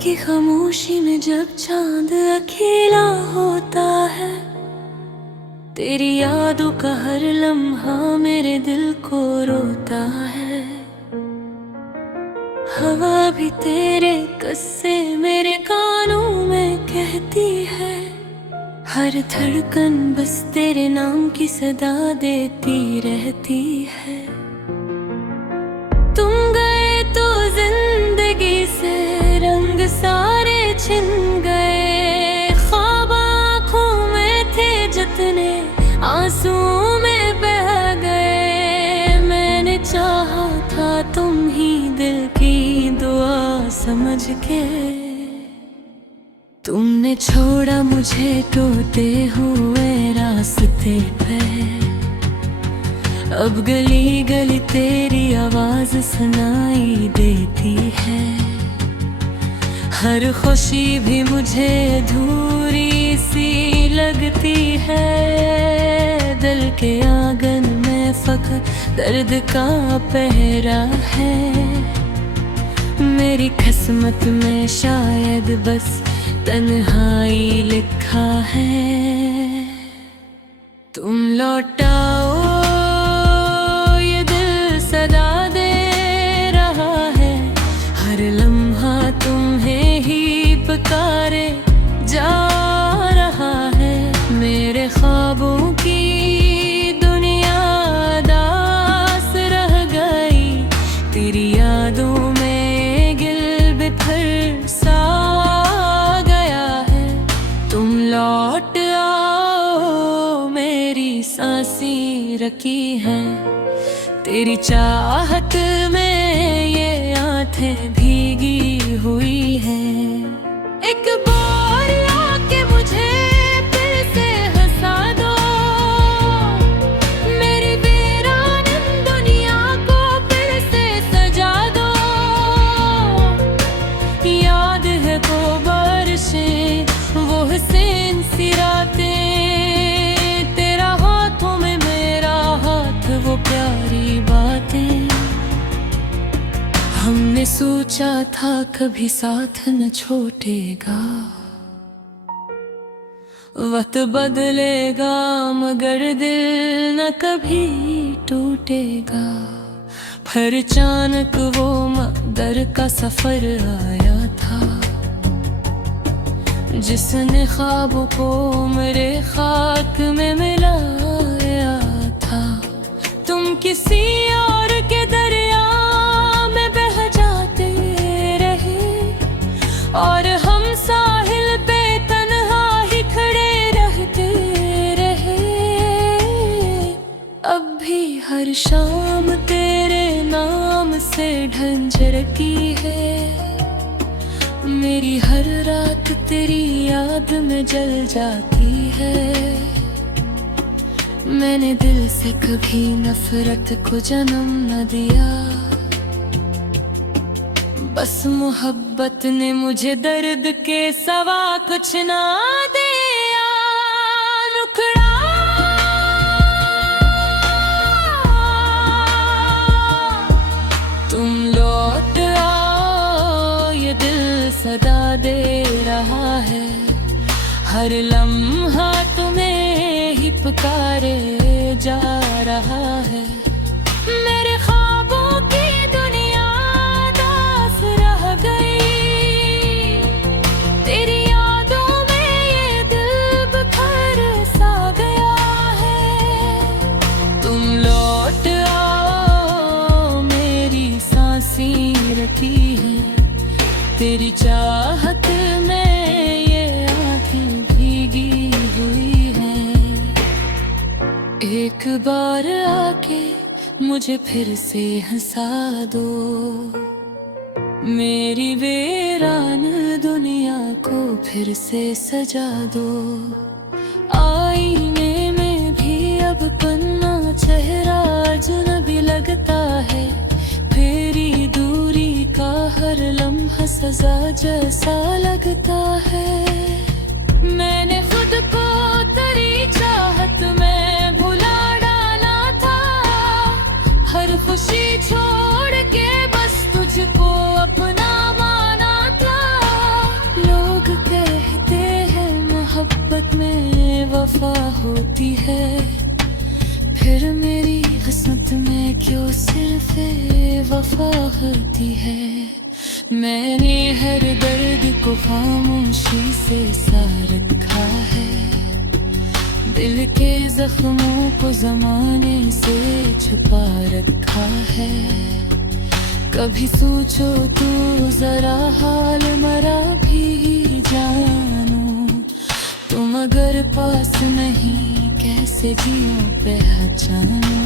की खामोशी में जब चांद अकेला होता है, तेरी यादों का हर लम्हा मेरे दिल को रोता है। हवा भी तेरे किस्से मेरे कानों में कहती है, हर धड़कन बस तेरे नाम की सदा देती रहती है। तुम गए तो जिंदगी से रंग सारे छिन गए, ख्वाब आँखों में थे जितने आंसुओं में बह गए। मैंने चाहा था तुम ही दिल की दुआ समझ के, तुमने छोड़ा मुझे टूटे हुए रास्ते पे। अब गली गली तेरी आवाज सुनाई देती है, हर खुशी भी मुझे अधूरी सी लगती है। दिल के आंगन में फख्र दर्द का पहरा है, मेरी किस्मत में शायद बस तन्हाई लिखा है। तुम लौटाओ ये दिल सदा दे रहा है, हर लम्हा तुम्हें ही पुकारे जा रहा है। मेरे ख्वाबों की दुनिया दास रह गई, तेरी यादों में गिल बिखर सा गया है। तुम लौट आओ, मेरी सांसें रखी है तेरी चाहत में, ये आंखें भीगी हुई हैं। एक बार आके मुझे फिर से हंसा दो, मेरी वीरान दुनिया को फिर से सजा दो। याद है वो बारिशें, वो हसीन सी रातें, तेरा हाथों में मेरा हाथ, वो प्यारी बातें। हमने सोचा था कभी साथ न छूटेगा, वक्त बदलेगा मगर दिल न कभी टूटेगा। फिर अचानक वो मकदर का सफर आया था, जिसने ख्वाबों को मेरे खाक में मिलाया था। तुम किसी और के दरिया में बह जाते रहे, और हम साहिल पे तन्हा ही खड़े रहते रहे। अब भी हर शाम तेरे नाम से ढंढर की है, मेरी हर रात तेरी याद में जल जाती है। मैंने दिल से कभी नफरत को जन्म न दिया, बस मोहब्बत ने मुझे दर्द के सवा कुछ ना दिया। नुकड़ा तुम लौट आओ, ये दिल सदा दे रहा है, हर लम्हा तुम्हें ही पुकारे जा रहा है। मेरे ख्वाबों की दुनिया दास रह गई, तेरी यादों में ये दिल बिखर सा गया है। तुम लौट आओ, मेरी सांसें रखी है तेरी चाहत में, ये आँखें भीगी हुई हैं। एक बार आके मुझे फिर से हंसा दो, मेरी वीरान दुनिया को फिर से सजा दो। आईने में भी अब पन्ना चेहरा अजनबी लगता है, फेरी दूरी का हर लम्हा सजा जैसा लगता है। मैंने खुद को तेरी चाहत में भुला डाला था, हर खुशी छोड़ के बस तुझको अपना माना था। चाहती है। मैंने हर दर्द को खामोशी से सह रखा है। दिल के जख्मों को जमाने से छुपा रखा है। कभी सोचो तो जरा हाल मरा भी जानू। तुम अगर पास नहीं कैसे जियो पहचानू।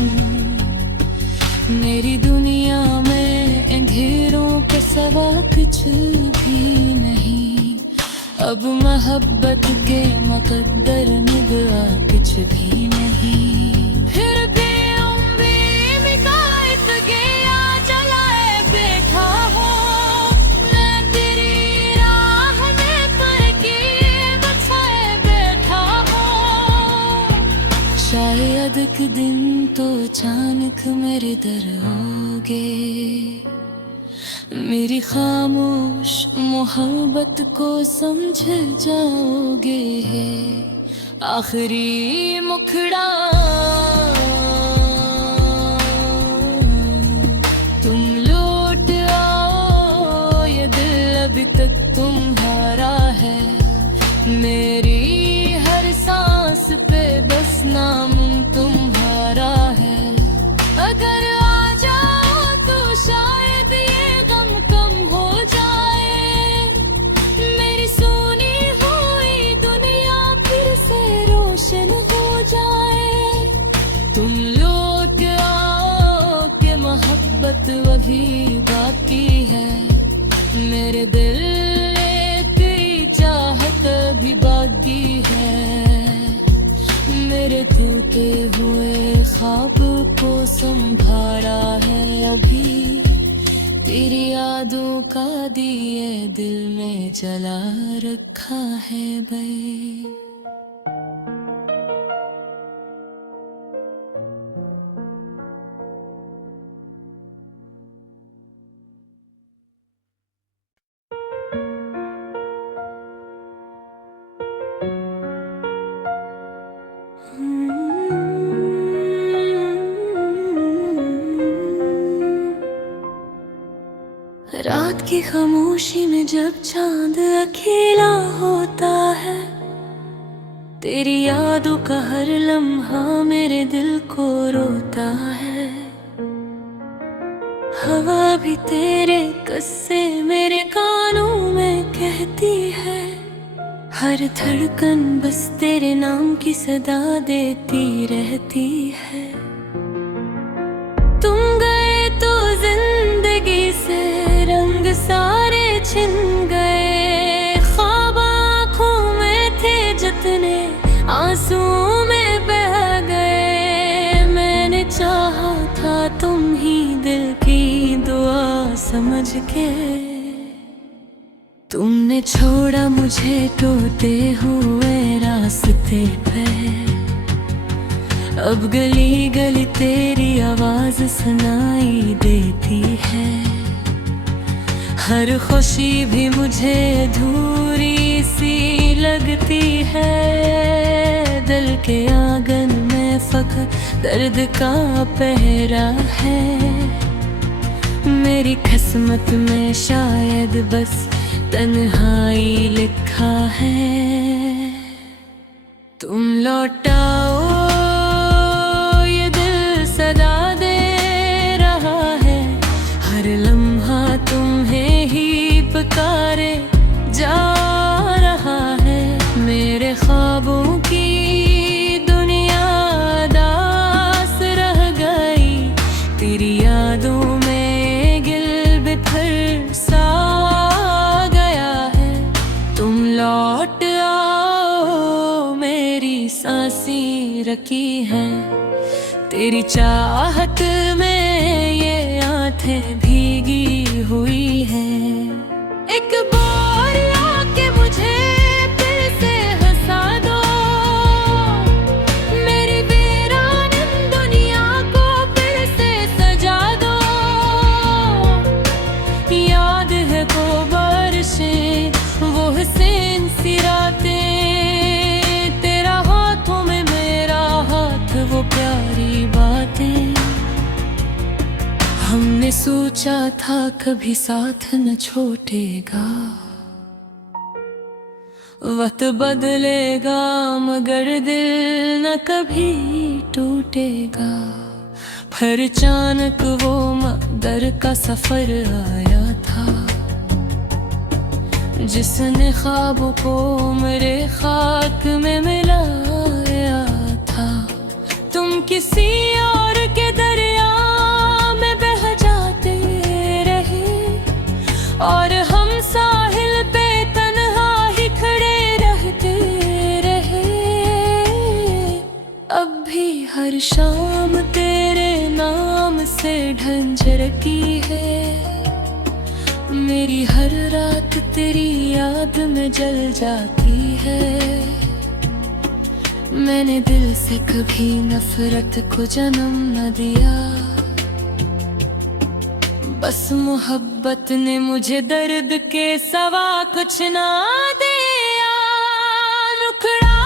मेरी दुनिया में अंधेरों के सिवा कुछ भी नहीं। अब मोहब्बत के मुकद्दर निभा कुछ भी नहीं। फिर भी उम्मीद का एक गया जलाए बैठा हूँ। मैं तेरी राह में पलके बचाए बैठा हूँ। शायद एक दिन तो अचानक मेरे दर आओगे। मेरी खामोश मोहब्बत को समझ जाओगे। आखिरी मुखड़ा तुम लौट आओ। ये दिल अभी तक तुम्हारा है। मेरी हर सांस पे बस नाम तुम्हारा है। अगर आ जाओ तो शायद ये गम कम हो जाए। मेरी सोनी हुई दुनिया फिर से रोशन हो जाए। तुम लौट आओ कि मोहब्बत अभी बाकी है। मेरे दिल की चाहत भी बाकी है। मेरे टूटे हुए ख्वाब को संभाला है अभी। तेरी यादों का दिए दिल में जला रखा है भाई। रात की खामोशी में जब चांद अकेला होता है। तेरी यादों का हर लम्हा मेरे दिल को रोता है। हवा भी तेरे किस्से मेरे कानों में कहती है। हर धड़कन बस तेरे नाम की सदा देती रहती है। तुम गए तो जिंदगी से रंग सारे छिन गए। ख्वाब आँखों में थे जितने आंसुओं में बह गए। मैंने चाहा था तुम ही दिल की दुआ समझ के। तुमने छोड़ा मुझे टूटे हुए रास्ते पे। अब गली गली तेरी आवाज सुनाई देती है। हर खुशी भी मुझे अधूरी सी लगती है। दिल के आंगन में फख्र दर्द का पहरा है। मेरी किस्मत में शायद बस तन्हाई लिखा है। तुम लौटाओ ये दिल सदा दे रहा है। हर लम्हा तुम्हें ही पुकारे जा रहा है। मेरे ख्वाबों की दुनिया दास रह गई। तेरी यादों में गिल बिखर सा गया है। तुम लौट आओ मेरी सांसें रखी है। तेरी चाहत में ये आंखें भीगी हुई हैं। एक बार आके मुझे फिर से हंसा दो। मेरी वीरान दुनिया को फिर से सजा दो। याद है वो बारिशें, वो हसीन सी रातें। तेरा हाथों में मेरा हाथ, वो प्यारी बातें। हमने सोचा था कभी साथ न छूटेगा, वक्त बदलेगा मगर दिल न कभी टूटेगा। फिर अचानक वो मकदर का सफर आया था, जिसने ख्वाबों को मेरे खाक में मिलाया था। तुम किसी और के दरिया में बह जाते रहे और हम साहिल पे तन्हा ही खड़े रहते रहे। अब भी हर शाम तेरे नाम से ढंढरती है, मेरी हर रात तेरी याद में जल जाती है। मैंने दिल से कभी नफरत को जन्म न दिया, बस मोहब्बत ने मुझे दर्द के सिवा कुछ ना दिया। रुखड़ा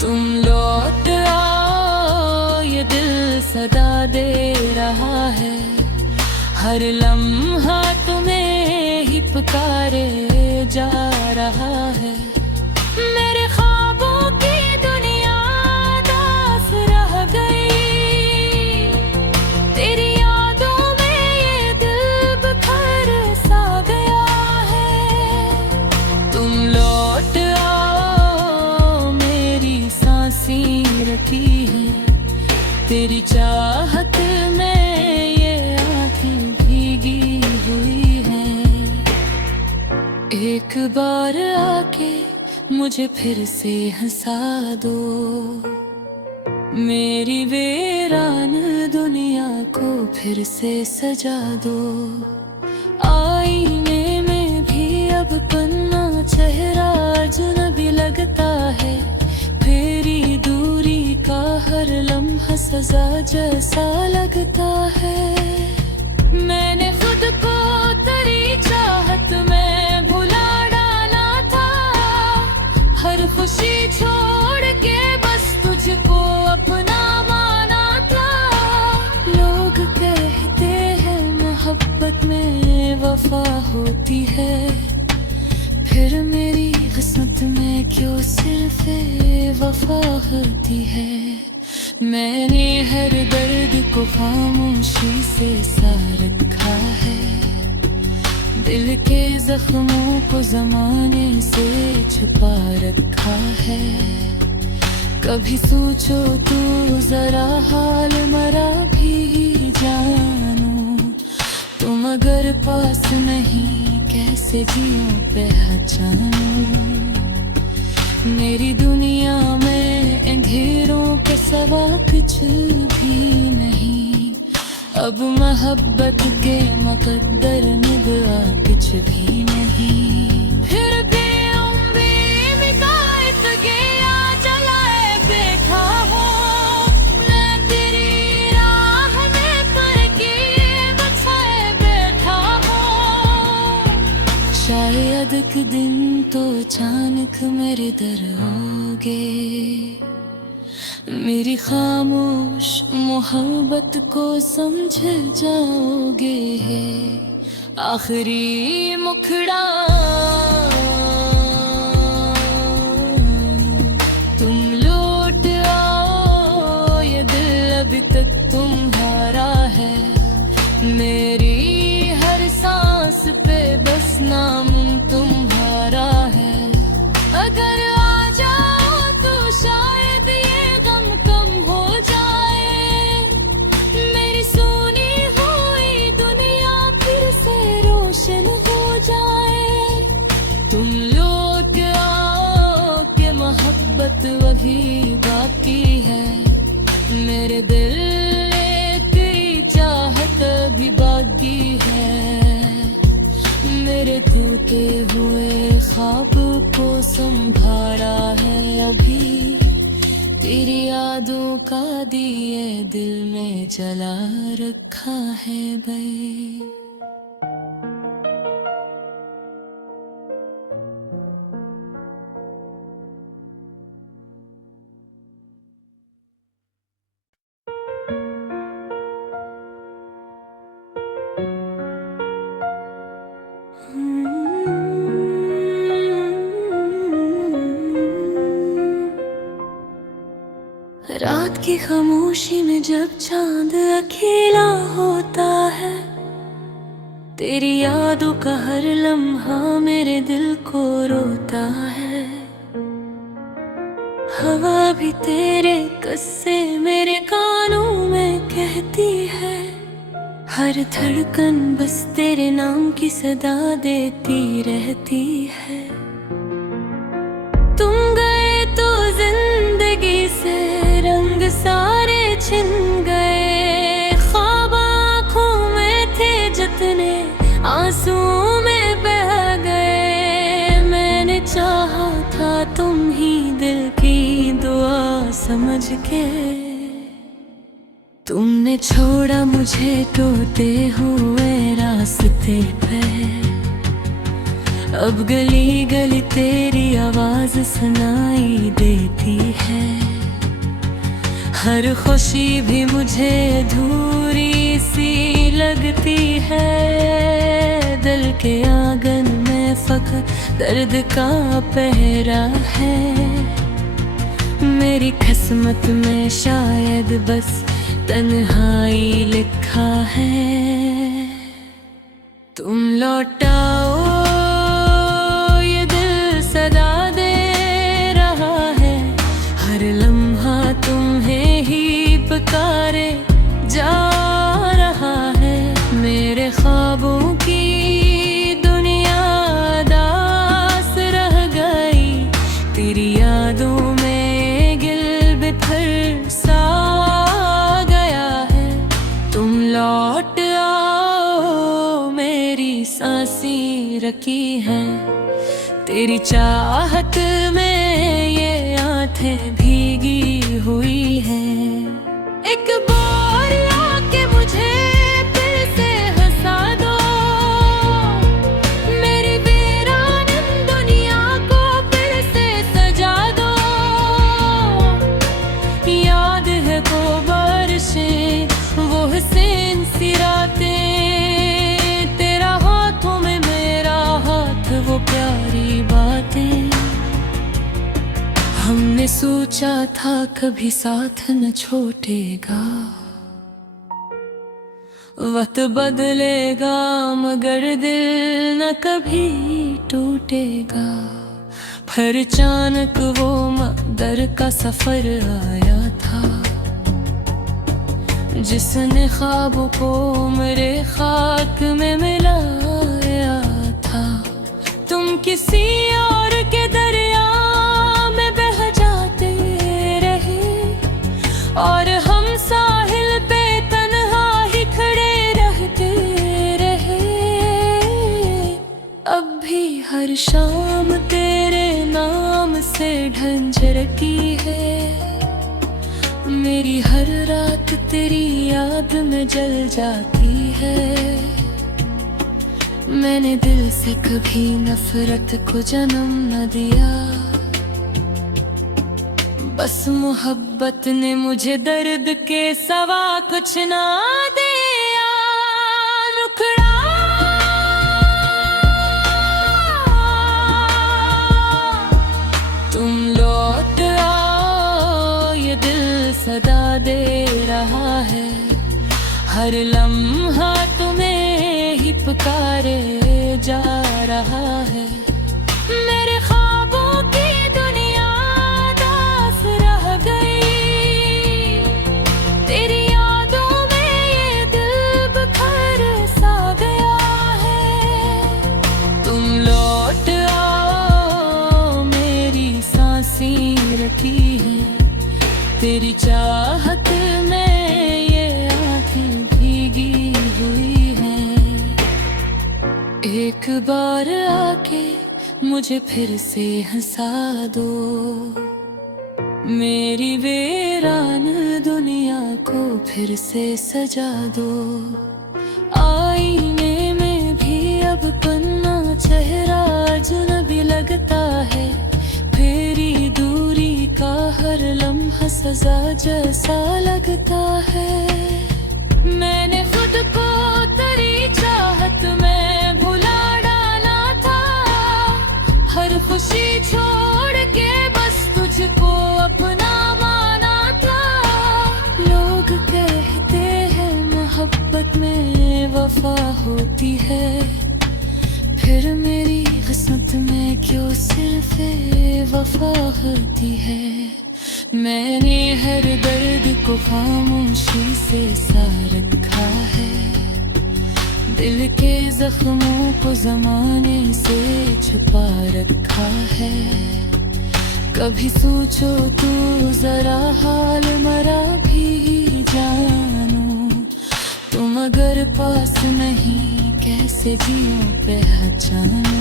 तुम लौट आओ, ये दिल सदा दे रहा है। हर लम्हा तुम्हें ही पुकारे जा रहा है। मेरे ख्वाबों की दुनिया दास रह गई, तेरी यादों में ये दिल बिखर सा गया है। तुम लौट आओ, मेरी सांसें रखी है तेरी चाहत में, ये आँखें भीगी हुई हैं। एक बार आके मुझे फिर से हंसा दो, मेरी वीरान दुनिया को फिर से सजा दो। आईने में भी अब पन्ना चेहरा अजनबी लगता है, फेरी दूरी का हर लम्हा सजा जैसा लगता है। मैंने खुद को तेरी चाहत में भुला डाला था, हर खुशी छोड़ के बस तुझको अपना माना था। लोग कहते हैं मोहब्बत में वफा होती है, फिर मेरी किस्मत में क्यों सिर्फ वफा होती है। मैंने हर दर्द को खामोशी से सा रखा है, दिल के जख्मों को जमाने से छुपा रखा है। कभी सोचो तू जरा हाल मरा भी जानू, तुम अगर पास नहीं कैसे जियो पहचानू। मेरी दुनिया में अंधेरों के सिवा कुछ भी नहीं, अब मोहब्बत के मुकद्दर निभा कुछ भी नहीं। फिर भी उम्मीद का इत्तेया जलाए बैठा हूँ, मैं तेरी राह में पर के बचाए बैठा हूँ। शायद एक दिन तो अचानक मेरे दर आओगे, मेरी खामोश मोहब्बत को समझ जाओगे। आखिरी मुखड़ा तुम लौट आओ, ये दिल अभी तक तुम्हारा है। मेरी हर सांस पे बस नाम तुम्हारा है। अगर आ जाओ तो शायद ये गम कम हो जाए, मेरी सोनी हुई दुनिया फिर से रोशन हो जाए। तुम लौट आओ कि मोहब्बत वही बाकी है, मेरे दिल की चाहत भी बाकी है। मेरे टूटे हुए ख्वाब को संभाला है अभी, तेरी यादों का दिए दिल में जला रखा है बे। रात की खामोशी में जब चांद अकेला होता है, तेरी यादों का हर लम्हा मेरे दिल को रोता है। हवा भी तेरे किस्से मेरे कानों में कहती है, हर धड़कन बस तेरे नाम की सदा देती रहती है। तुम गए तो जिंदगी से रंग सारे छिन गए, ख्वाब आँखों में थे जितने आंसुओं में बह गए। मैंने चाहा था तुम ही दिल की दुआ समझ के, तुमने छोड़ा मुझे टूटे हुए रास्ते पे। अब गली गली तेरी आवाज सुनाई देती है, हर खुशी भी मुझे अधूरी सी लगती है। दिल के आंगन में फख्र दर्द का पहरा है, मेरी किस्मत में शायद बस तन्हाई लिखा है। तुम लौटाओ ये दिल सदा दे रहा है, हर लम्हा तुम्हें ही पुकारे जा रहा है। मेरे ख्वाबों की दुनिया दास रह गई, तेरी यादों में गिल बिखर सा गया है। तुम लौट आओ, मेरी सांसें रखी है तेरी चाहत में, ये आंखें भीगी हुई हैं। एक बार आके मुझे फिर से हंसा दो, मेरी वीरान दुनिया को फिर से सजा दो। याद है वो बारिशें, वो हसीन सी रातें, तेरा हाथों में मेरा हाथ, वो प्यारी बातें। हमने सोचा था कभी साथ न छूटेगा, वक्त बदलेगा मगर दिल न कभी टूटेगा। फिर अचानक वो मकदर का सफर आया था, जिसने ख्वाबों को मेरे खाक में मिलाया था। तुम किसी और के दरिया में बह जाते रहे, और हम साहिल पे तन्हा ही खड़े रहते रहे। अब भी हर शाम तेरे नाम से ढंढर की है, मेरी हर रात तेरी याद में जल जाती है। मैंने दिल से कभी नफरत को जन्म न दिया, बस मोहब्बत ने मुझे दर्द के सवा कुछ ना दिया। मुखड़ा तुम लौट आओ, ये दिल सदा दे रहा है, हर लम्हा तुम्हें ही पुकारे जा रहा है। मेरे ख्वाबों की दुनिया दास रह गई, तेरी यादों में ये दिल बिखर सा गया है। तुम लौट आओ, मेरी सांसें रखी है तेरी चाहत में, ये आंखें भीगी हुई हैं। एक बार आके मुझे फिर से हंसा दो, मेरी वीरान दुनिया को फिर से सजा दो। आईने में भी अब पन्ना चेहरा अजनबी लगता है, फेरी दूरी का हर लम्हा सजा जैसा लगता है। मैंने खुद को तेरी चाहत में भुला डाला था, हर खुशी छोड़ के बस तुझको अपना माना था। होती है, फिर मेरी किस्मत में क्यों सिर्फ वफा होती है। मैंने हर दर्द को खामोशी से सार रखा है, दिल के जख्मों को जमाने से छुपा रखा है। कभी सोचो तू जरा हाल मरा भी जानू, तुम अगर पास नहीं कैसे जियो पहचानू।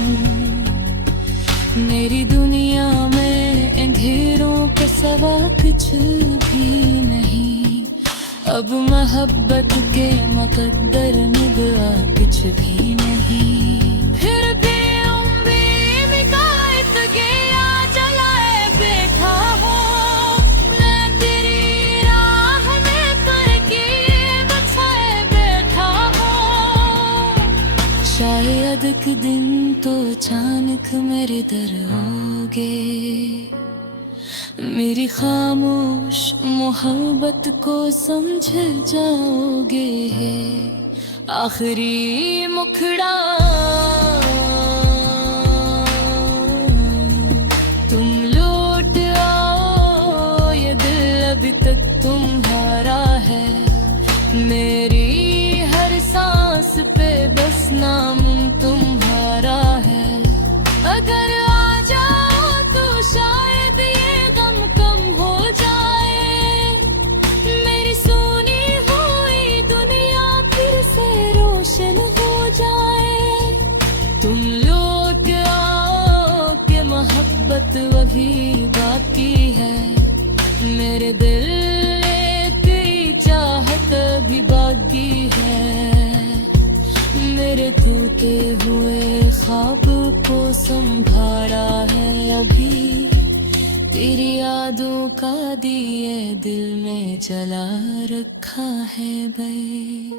मेरी दुनिया में अंधेरों के सिवा कुछ भी नहीं, अब मोहब्बत के मुकद्दर में दुआ कुछ भी नहीं। फिर भी उम्मीद का एक गया जलाए बैठा हूँ, मैं तेरी राह में करके बचाए बैठा हूँ। शायद एक दिन तो अचानक मेरे दर आओगे, मेरी खामोश मोहब्बत को समझ जाओगे। आखिरी मुखड़ा तुम लौट आओ, ये दिल अभी तक तुम्हारा है। मेरी हर सांस पे बस नाम तुम्हारा है। अगर आ जाओ तो शायद ये गम कम हो जाए, मेरी सोनी हुई दुनिया फिर से रोशन हो जाए। तुम लौट आओ कि मोहब्बत अभी बाकी है, मेरे दिल की चाहत भी बाकी है। मेरे टूटे हुए ख्वाब को संभाला है अभी, तेरी यादों का दिए दिल में जला रखा है भाई।